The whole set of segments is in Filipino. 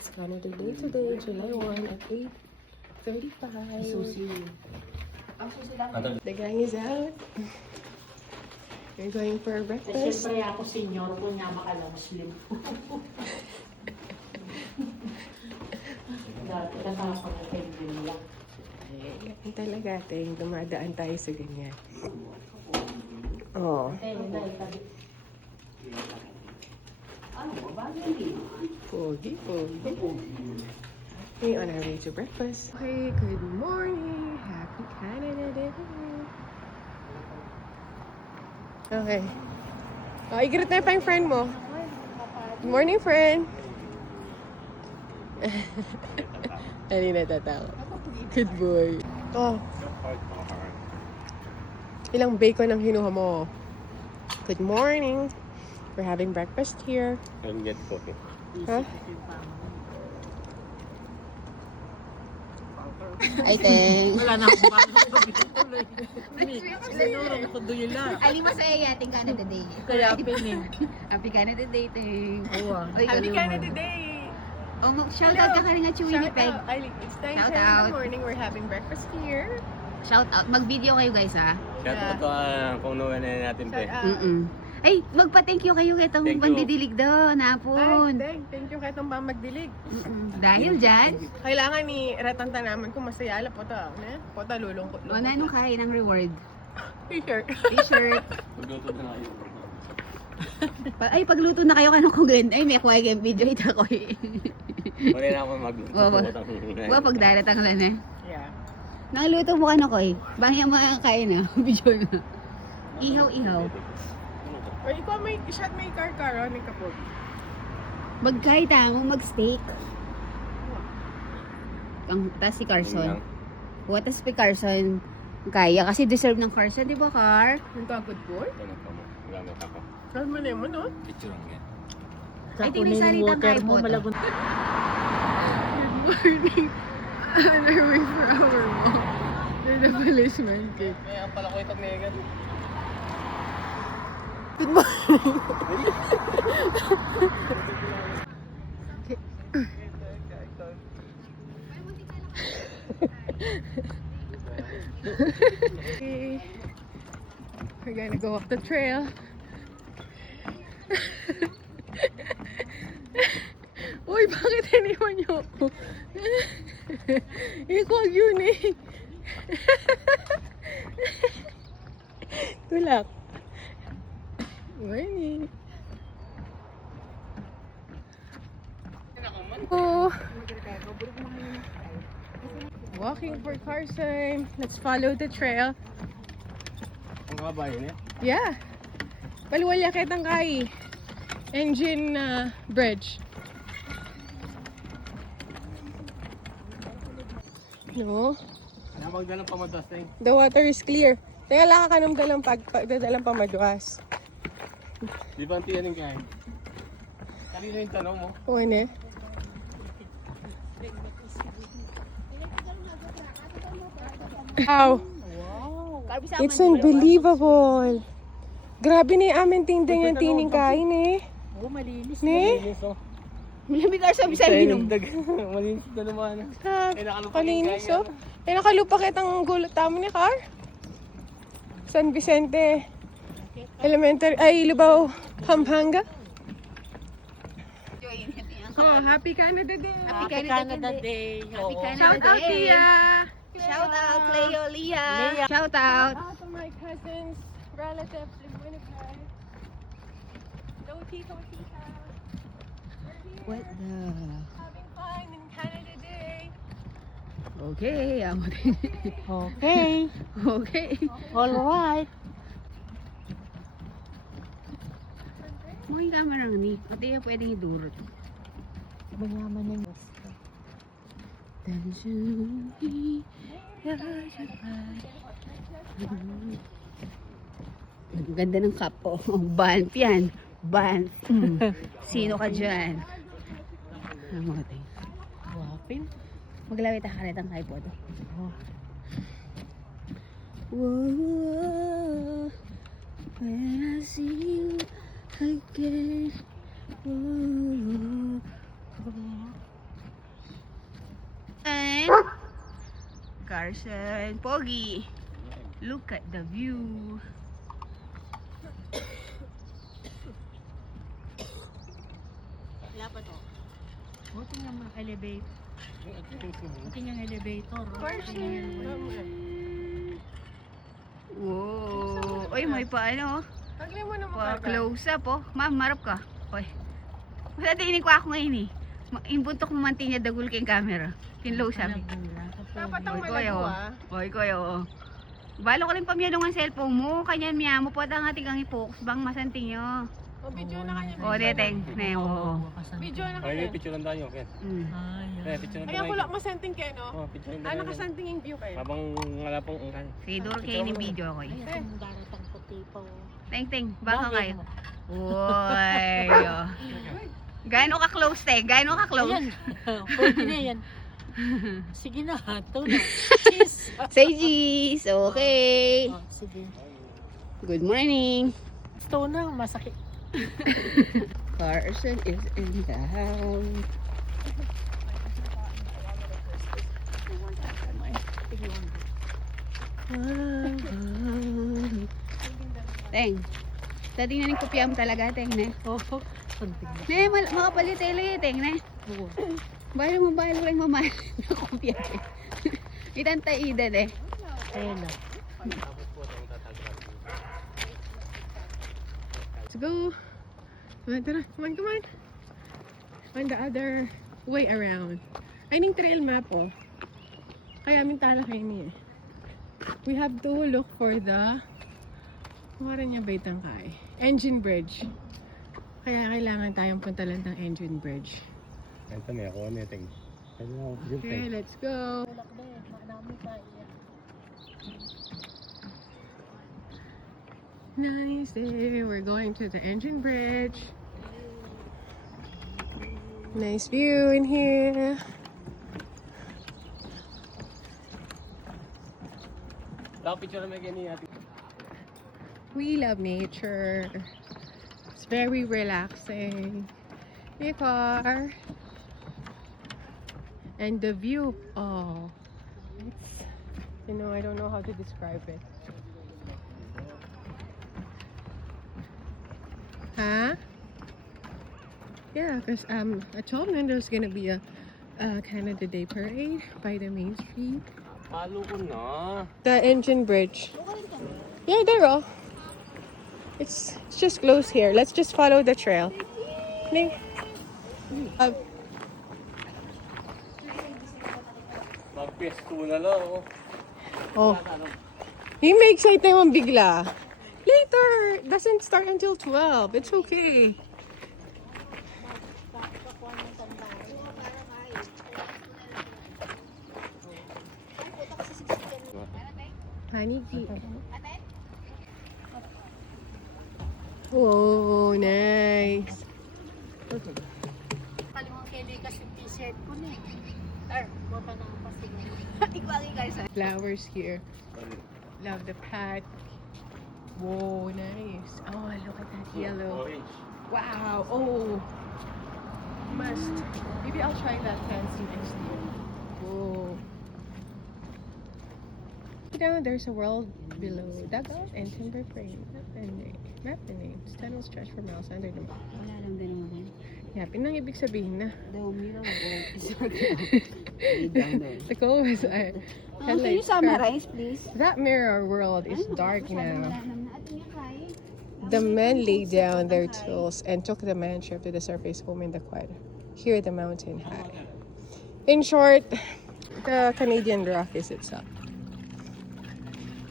It's Canada Day today, July 1 at 8:35. The gang is out. We're going for breakfast. Siyempre ako senior ko niya makalang slim. Dati natapang ang penguin nila. Ay, talaga, ting. Dumadaan tayo sa ganyan. Oh. Pogi, pogi. Okay, on our way to breakfast. Okay, good morning. Happy Canada Day. Okay. Oh, i-greet na pa yung friend mo. Good morning, friend. Hindi natatawa. Good boy. Oh. Ilang bacon ang hinuha mo? Good morning. We're having breakfast here. And get coffee. Huh? Ay, teng. Wala na akong tuloy. Sinurong ko doon yun lang. Ali masaya yating Canada Day. Kaya pining. Happy Canada Day, teng. Oo. Happy Canada Day! Oh, shout out ka rin nga Chewy ni Peg. It's 9:10 Shout in out. the morning. We're having breakfast here. Shout out. Mag-video kayo guys, ha? Shout out kung naman na natin pe. Ay, magpa-thank you kayo kitong Thank you. pandidilig doon, hapon. Thank you kay itong magdilig. Dahil dyan, Kailangan ni Ratanta naman kung masaya ala po ta. Po ta lulungkot. o na anong kain ng reward? T-shirt. T-shirt. Magluto na kayo. Ay, pagluto na kayo kanong kung ay may kuha kayong video ita ko eh. Wala na ako magluto. Wa pagdaratang lang eh. Yeah. Nakaluto mo ka na ko eh. Bangya mga kain na. Video na. Ihaw-ihaw. O ikaw may shot may car may kapog. Magkahit mo mag-steak. Tas si Carson. Tas si Carson kaya kasi deserve ng Carson, di ba, Car? Ang good boy. Gamit ako. Saan mo na mo, no? Picture lang yan. Ay, tinisalitang kayo po. Malagon. Good morning. On our way for our walk to the Village Market. Kaya ang pala ko itong Megan. Good morning. Okay. We're gonna go up the trail. Uy, bakit iniwan niyo ako? Ikaw yun eh. Tulak. Morning. Oh. Walking for Carson. Let's follow the trail. Ang kababayan niya? Yeah. Paluwalya kitang kai. Engine bridge. No. Ano magdalang pamadas na yun? The water is clear. Teka lang ka nung dalang pamaduas. Di ba ang tiyanin kain? Kanina yung tanong mo? Oo ne. Wow. It's unbelievable. Grabe na yung aming tinding ang tining kain eh. Oo, malinis. Ne? Malinis oh. Malamig ka sabi sa minum. Malinis na naman. Kalinis oh. Eh nakalupa kitang gulot tamo ni Car. San Vicente Elementary, ay Lubao, Pampanga. Oh, Happy Canada Day! Happy Canada Day. Happy Oo. Canada Shout out, Day. Tia! Shout out, Cleo, Leah. Shout out. Shout out to my cousins, relatives in Winnipeg. Hello, Tito, Tita. What the? Having fun in Canada Day. Okay, amo din. Okay. Okay. All right. Mo yung camera ni. Pati yung pwedeng idurot. Mayaman ng gusto. Ang ganda ng cup po. Banff yan. Banff. Sino ka dyan? Amo ka tayo. Wapin. Maglawit ang karetang kayo po ito. Oh. Whoa, when I see you again. Whoa, Carson. Pogi. Look at the view. Wala pa to. Buti nga mga elevator. Buti nga elevator. Wow. Uy, may pa ano. Pagli mo naman Pa close up oh. Ma'am, marap ka. Uy. Wala tingin ko ako ngayon eh. Imbuntok mo mantinya dagul kayong camera. Kinlow sabi. Dapat ang Oy, kuya, malago oh. Oy, kuya, oh. Balo ko rin pamiyadong ang cellphone mo. Kanyan miya mo po ang ating ang i-focus bang masanting nyo. O, video na kanya. O, deteng. Ne, oo. Video na Ay, kanya. picture lang tayo, Ken. Picture lang Ay, ako tayo. lang masenting kayo, no? Oh, picture lang Ah, tayo. nakasenting yung view kayo. Habang wala pong ungkan. Sige, duro kayo ni video ako eh. Ay, ang daratang puti pa. Teng, teng. Baka kayo. Uy. Oh. Gaano ka-close, te? Gaano ka-close? Ayan. Pwede na yan. Sige na, ito na. Cheese. Say cheese. Okay. Oh, sige. Good morning. Ito na, masakit. Carson is in the house. Teng. Tadi na ning kopya mo talaga, teng, ne? Oh, something. Ne, makapalit tele, teng, ne? Bayar lang mamahal na kopya, teng. Itanta ida, eh. Ayan na. Let's go. Come on, tara. Come on, come on. On the other way around. Ay, ning trail map, oh. Kaya mintala kayo niya. We have to look for the niya ba itang kay? Engine Bridge. Kaya kailangan tayong punta lang ng Engine Bridge. Ito na ako, ano yung Okay, let's go. Nice day. We're going to the Engine Bridge. Nice view in here. Picture lang may natin. We love nature. It's very relaxing. Hey, car. And the view, oh, it's, I don't know how to describe it. Huh? Yeah, because at 12 noon there's gonna be a Canada Day parade by the main street. Palo ko na. The Engine Bridge. Yeah, there, oh. It's just close here. Let's just follow the trail. Mag-pesto na lang, oh. Oh. He may excite naman bigla. Later. Doesn't start until 12. It's okay. Haniki. Oh, nice. Kalimang kili kasi t-shirt ko na eh. Bota na ang pasigaw. Flowers here. Love the pat. Whoa, nice. Oh, look at that yellow. Orange. Wow. Oh. Must. Maybe I'll try that fancy next year. Whoa. Down there's a world below. Dugout and timber frame. Map the names. Tunnel stretch for miles under the map. Wala lang din naman. Yeah, pinang ibig sabihin na. The mirror The goal was Can you summarize, please? That mirror world is dark now. The men laid down their tools and took the man ship to the surface home in the quad. Here the mountain high. In short, the Canadian Rockies itself.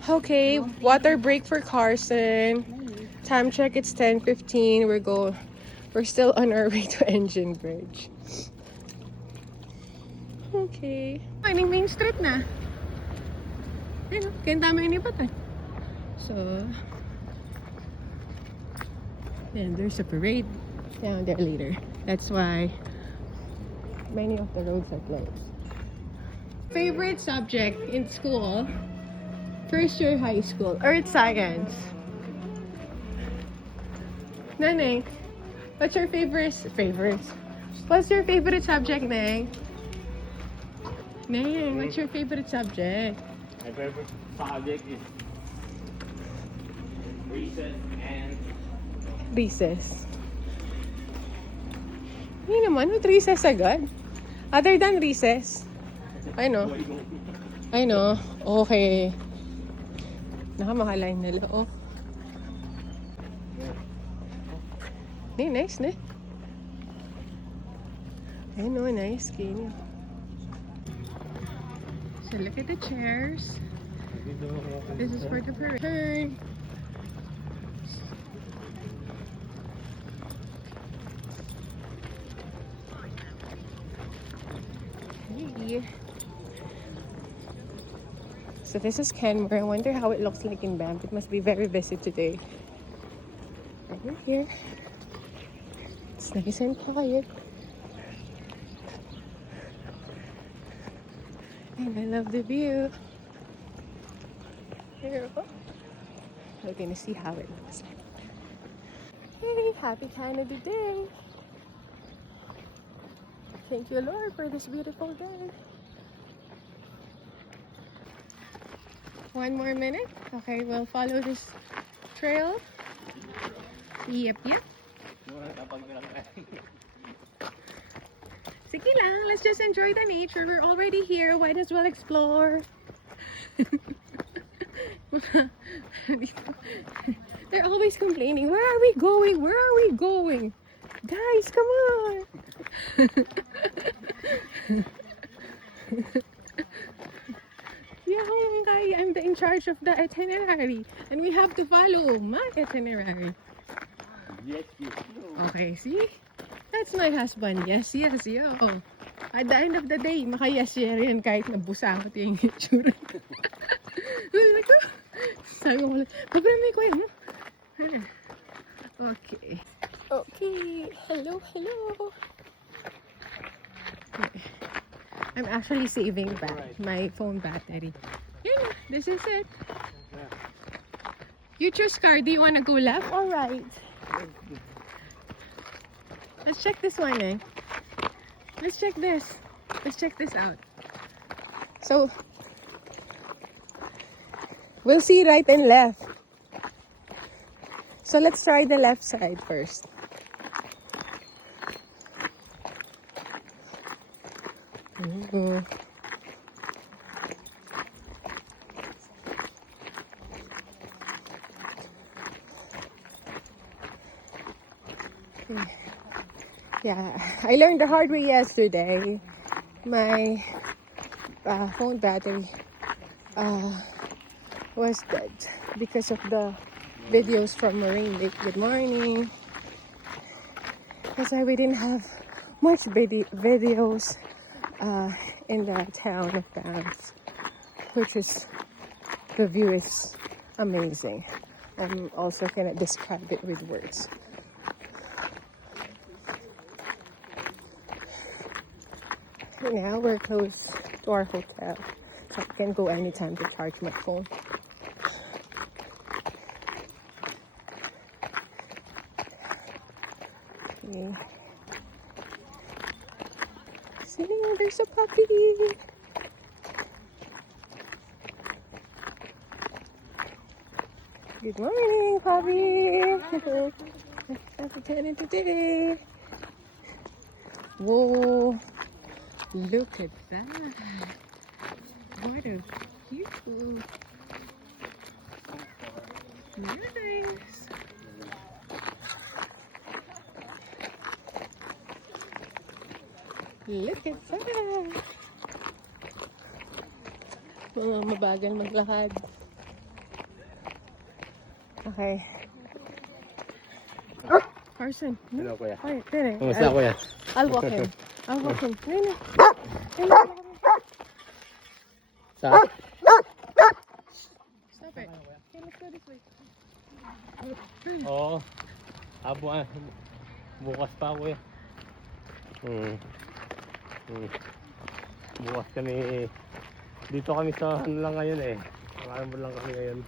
Okay, water break for Carson. Time check, it's 10:15. We're still on our way to Engine Bridge. Okay. Finding Main Street na. Ayun, kaya ang dami inipatan. So, then there's a parade down there later. That's why many of the roads are closed. Favorite subject in school? First year high school, Earth Science. Nanay, what's your favorites? What's your favorite subject, Nang? Neng, what's your favorite subject? My favorite subject is recess and Recess. Hindi naman, with recess agad. Other than recess. I know. I know. Okay. Nakamakalain nila, oh. Nice, ne? I know, nice skin. So look at the chairs. This is for the parade. Hey. So this is Kenmore. I wonder how it looks like in Banff. It must be very busy today. And we're here. It's nice and quiet. And I love the view. Here, oh. We're gonna see how it looks like. Hey, happy Canada Day! Thank you, Lord, for this beautiful day. 1 more minute. Okay, we'll follow this trail. Yep. Sige lang, let's just enjoy the nature. We're already here. Might as well explore. They're always complaining. Where are we going? Where are we going? Guys, come on. Yeah, I'm in charge of the itinerary. And we have to follow my itinerary. yes. Okay, see? That's my husband. Yes, yo. At the end of the day, maka-yes yan kahit nabusangot yung itsura. Sabi ko, problema ko yun. Okay. Hello. Okay. I'm actually saving my phone battery. Yeah, this is it. You choose car. Do you want to go left or right? Let's check this one, eh? Let's check this. Let's check this out. So, we'll see right and left. So, let's try the left side first. Ooh. Yeah, I learned the hard way yesterday. My phone battery was dead because of the videos from Marine Lake. Good morning. That's why we didn't have much videos in the town of Banff, which is, the view is amazing. I'm also gonna describe it with words. Now we're close to our hotel, so I can go anytime to charge my phone. Okay. See, there's a puppy. Good morning, puppy. Happy tenant today. Whoa. Look at that. What a view. Nice. Look at that. Mabagal maglakad. Okay. Carson. Hello, kuya. Hi, there. Kumusta, kuya? I'll walk him. No. Sa? Stop it. Okay, let's go this way. Oo. Bukas pa, kuya. Bukas kami. Dito kami sa ano lang ngayon eh. Ano lang kami ngayon.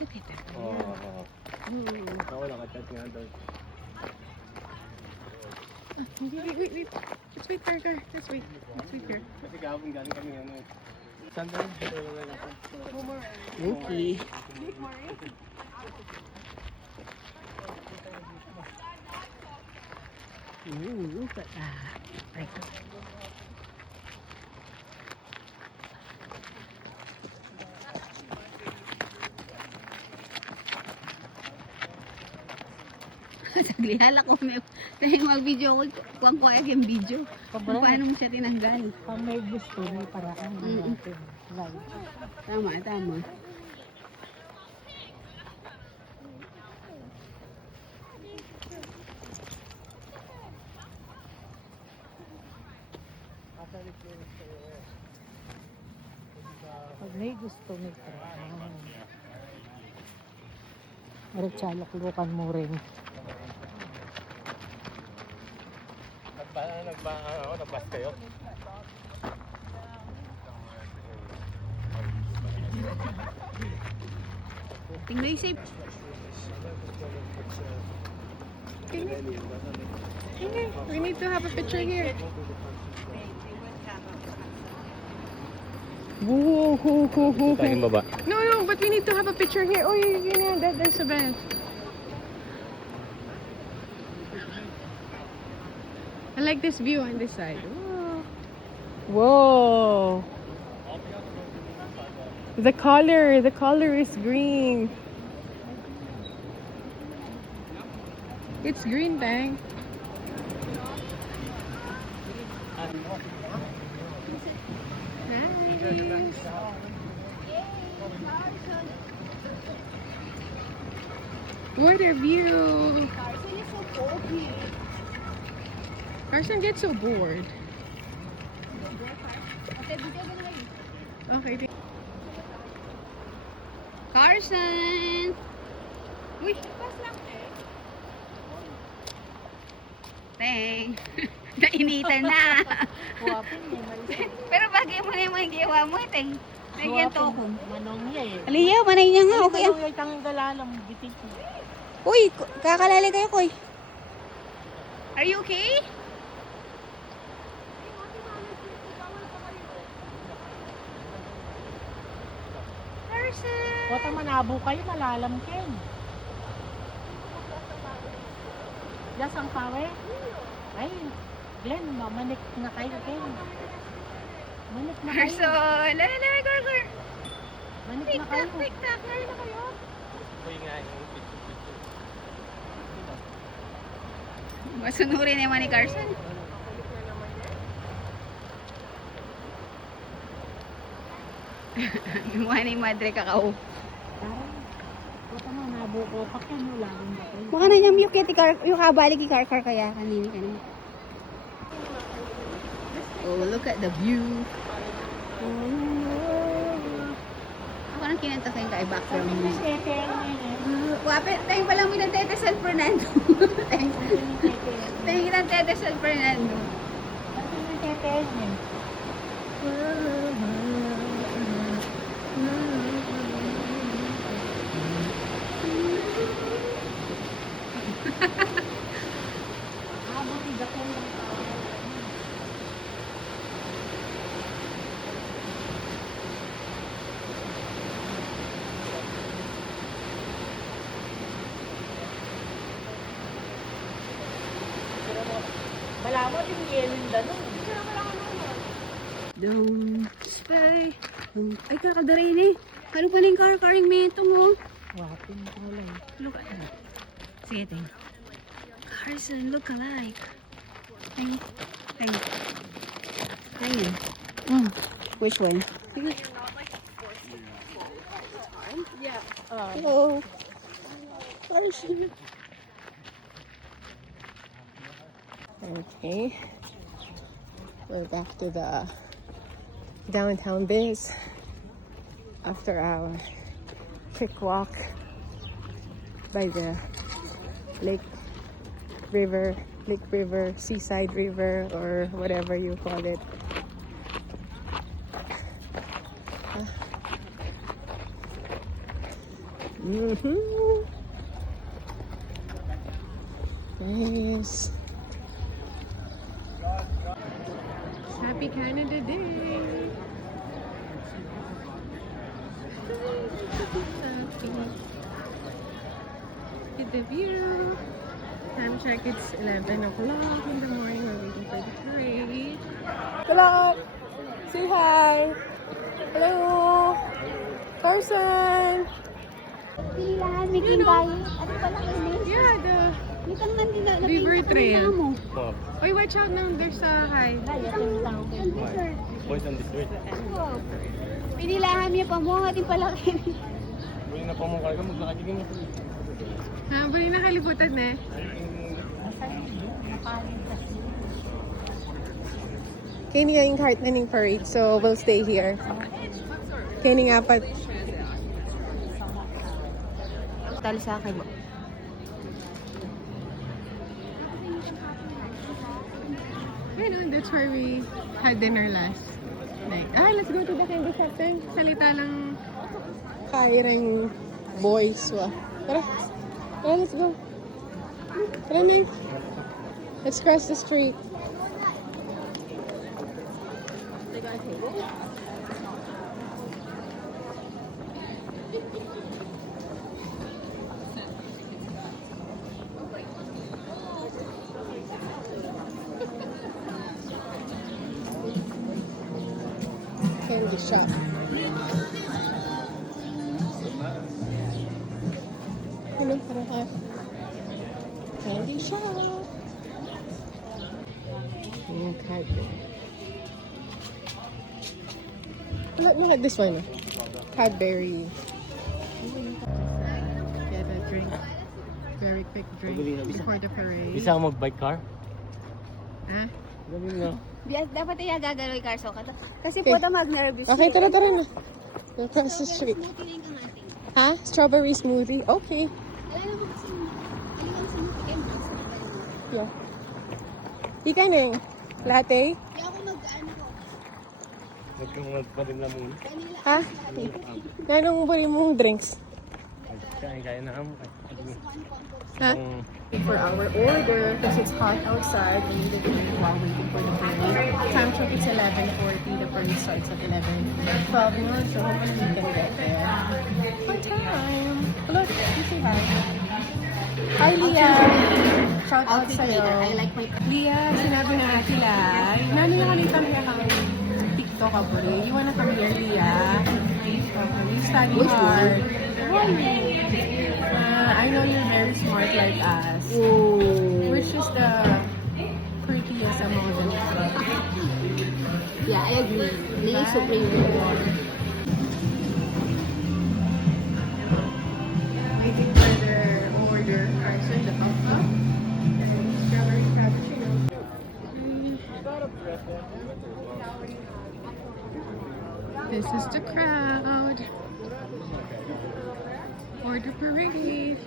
Look at that. Oo. Ako nakachat nga doon. Wait. Let's wait, Carter. Let's wait here. Kasi kahapon galing kami ano eh. Sandal. Okay. Ooh, look at that. Right. Sagli, hala ko may tayong mag-video ko, kuwang ko yung video. Kung paano mo siya tinanggal. Pag may gusto, may paraan natin. Live. Tama. Pag may gusto, may paraan. Maritsalak-lukan mo rin. Nagbas kayo? Tingnan yung safe. We need to have a picture here. Whoa. Tayong baba. No, but we need to have a picture here. Oh, there's a bed. I like this view on this side. Whoa. The color is green. It's green, bang. Nice. What a view. Carson gets so bored. Okay. Carson! Uy! Teng! Nainitan na! Pero bagay mo na yung mga giwa mo, Teng. Nagyan to ako. Manong niya eh. Aliya, manay niya nga. Okay. Manong niya itang galalam. Bitin ko. Uy! Kakalali kayo, Koy. Are you okay? Carson! Wata manabo kayo, malalam ken. Yes, ang pawe. Ay, Glenn, mamanik na kayo, Ken. Manik na kayo. Carson! Lala, Gargar! Manik na kayo. Tik-tak! Lala na kayo. Uy nga yung picture. Masunurin naman ni Carson. Yung mga ni Madre Kakao. Wata manabo ko, pakin mo lang ba kayo. Baka na niyang yung kabalik yung car kaya kanini ka naman. Oh, look at the view. Ako nang kinanta kayo kay background music. Wapit, tayo palang minantete San Fernando. Tayo minantete San Fernando. Malaman yung yellow dano. Don't stay. Ay, kakadaray na eh. Paano pa na yung car-caring metong oh? Wapin ko lang. Look at that. Sige, Ting. Carson, look alike. Ting. Which one? Sige. Yeah. Hello. Carson. Okay. We're back to the downtown biz after our quick walk by the Lake River, Seaside River, or whatever you call it. Yes. Happy Canada Day! Look at the view. Time check, it's 11 o'clock in the morning. We're waiting for the parade. Hello! Say hi! Hello! Person! Pilihan, may You know. tayo. Ano pala ini? Yeah, the May tangan din na. Beaver Trail. Oh, Wait, watch out now. There's a high. boys on the street. Pinilahan niya pa mo, ating palaki. Buhay na pamukha ka, maglakagiging mo. Ha, bali nakalibutan na eh. Kaya nga yung cart na ning parade, so we'll stay here. Kaya nga pa. Talo sa akin. Ayun, that's where we had dinner last night. Let's go to the candy shop then. Salita lang kairang boys wa. Tara. Tara, let's go. Tara na. Let's cross the street. Candy shop. Ano, parang ka? Candy shop. Yung Cadbury. Look at this one. Cadbury. Get a drink. Very quick drink before the parade. Bisa ka mag-bike car? Ah? Gabi nga. Dapat iya gagalaw yung carso ka. Kasi Okay. po na mag-nervous. Okay, tara na. We'll cross the street. Ha? Strawberry smoothie? Okay. Alam mo kasi, alam sa mga kayo, Yeah. Ika na eh. Latte? kaya ako mag-ano ko. Nagkamag pa rin na muna. Ha? Ganong buli mong drinks? Kaya na kamo. Ha? For our order, because it's hot outside, we needed to eat while waiting for the parade. Time check is 11:40. The parade starts at 11:12 noon, so hopefully we can get there on time. Look, you say hi. Hi, Leah. Shout out sa'yo. I like my... Leah, sinabi na sila. Nano yung kanitang kang TikTok ako rin. You wanna come here, Leah? You study hard. I know you're very smart like us. Which is the prettiest among them? Yeah, I agree. Leia Supreme. Waiting for their order. Carson, the papa. And strawberry cappuccino. This is the crowd. For the parade.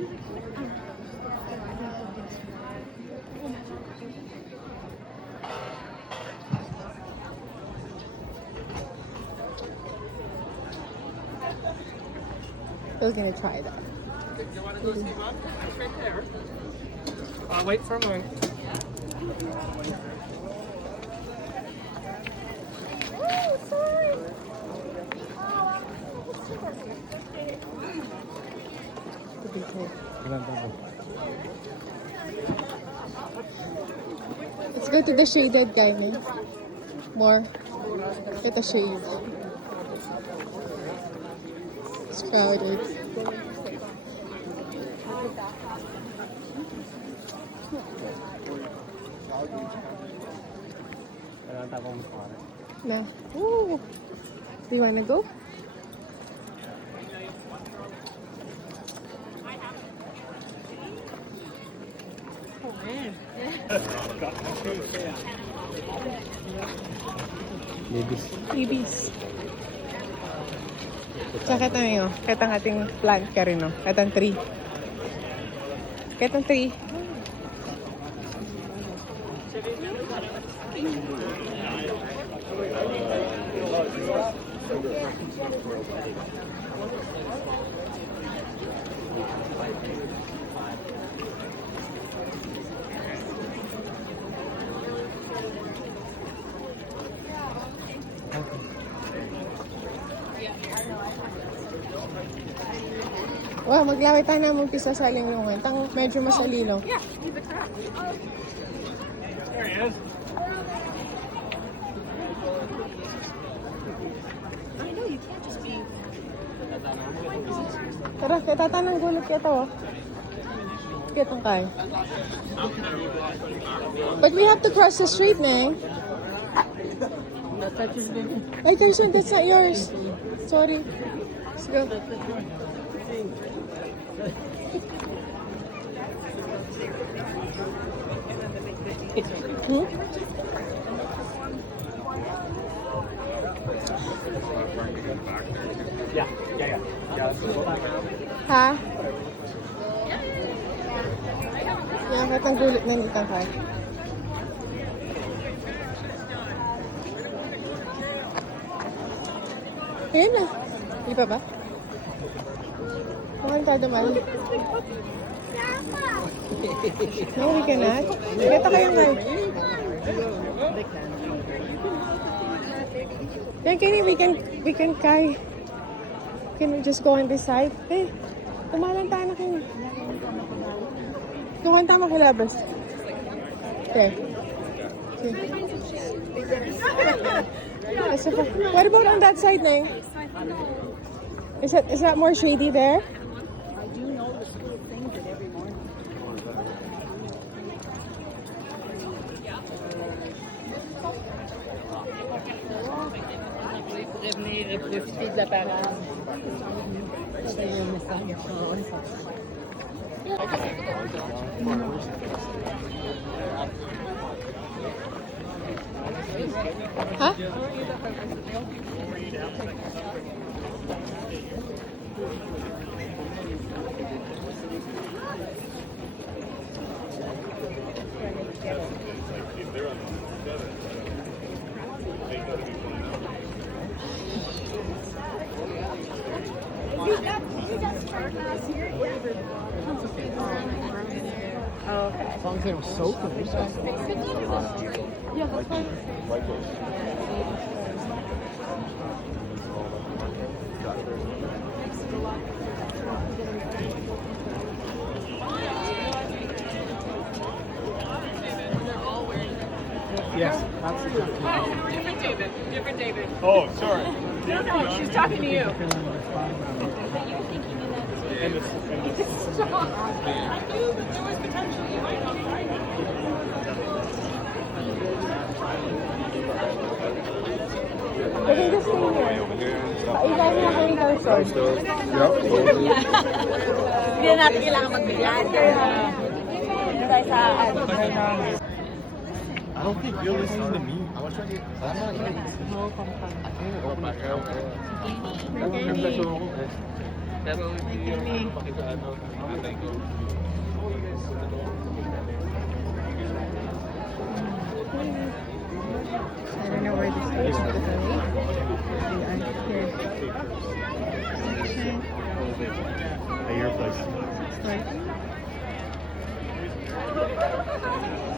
We're gonna try that. You want to go see Mom? It's right there. Wait for a moment. Let's go to the shaded guy, man. More. Get the shade. It's crowded. Na. Ooh. Do you wanna go? Ibis. Tsaka ito yun. Kahit ang ating plant ka rin, no? Kahit ang tree. Kahit ang tree. Wow, maglaway tayo na mag-pisa sa linglungan. Tang medyo masalino. There he is. Tara, tatanang gulot kita oh. Kitang kay. But we have to cross the street, Neng. Ay, Carson, that's not yours. Sorry. Let's go. Hmm? Yeah. Ha? Yan, kahit ang gulot na nitang kay. Ayan na. Hindi pa ba? Mukhang tayo dumaan. No, we cannot. Kita kayo nga. Then we can kay. Can we just go on this side? Eh, tumalan tayo na kayo. Tumalan tayo makilabas. Okay. What about on that side, Neng? Is that more shady there? I do know the school things it every morning. Prévenir et profiter de la parade. C'est le message. Huh? As long as they don't soak them. Yeah, that's fine. Yes, that's different David. Oh, sorry. No, she's talking to you. We can just stay here. You guys have any Carson? Hindi na natin kailangan magbigyan. Tayo sa I don't think you're listening to me. I was trying to. I'm not even. Oh my God. Pero hindi yung pakita ano. Atay ko. I don't know where this is. At your place. Right.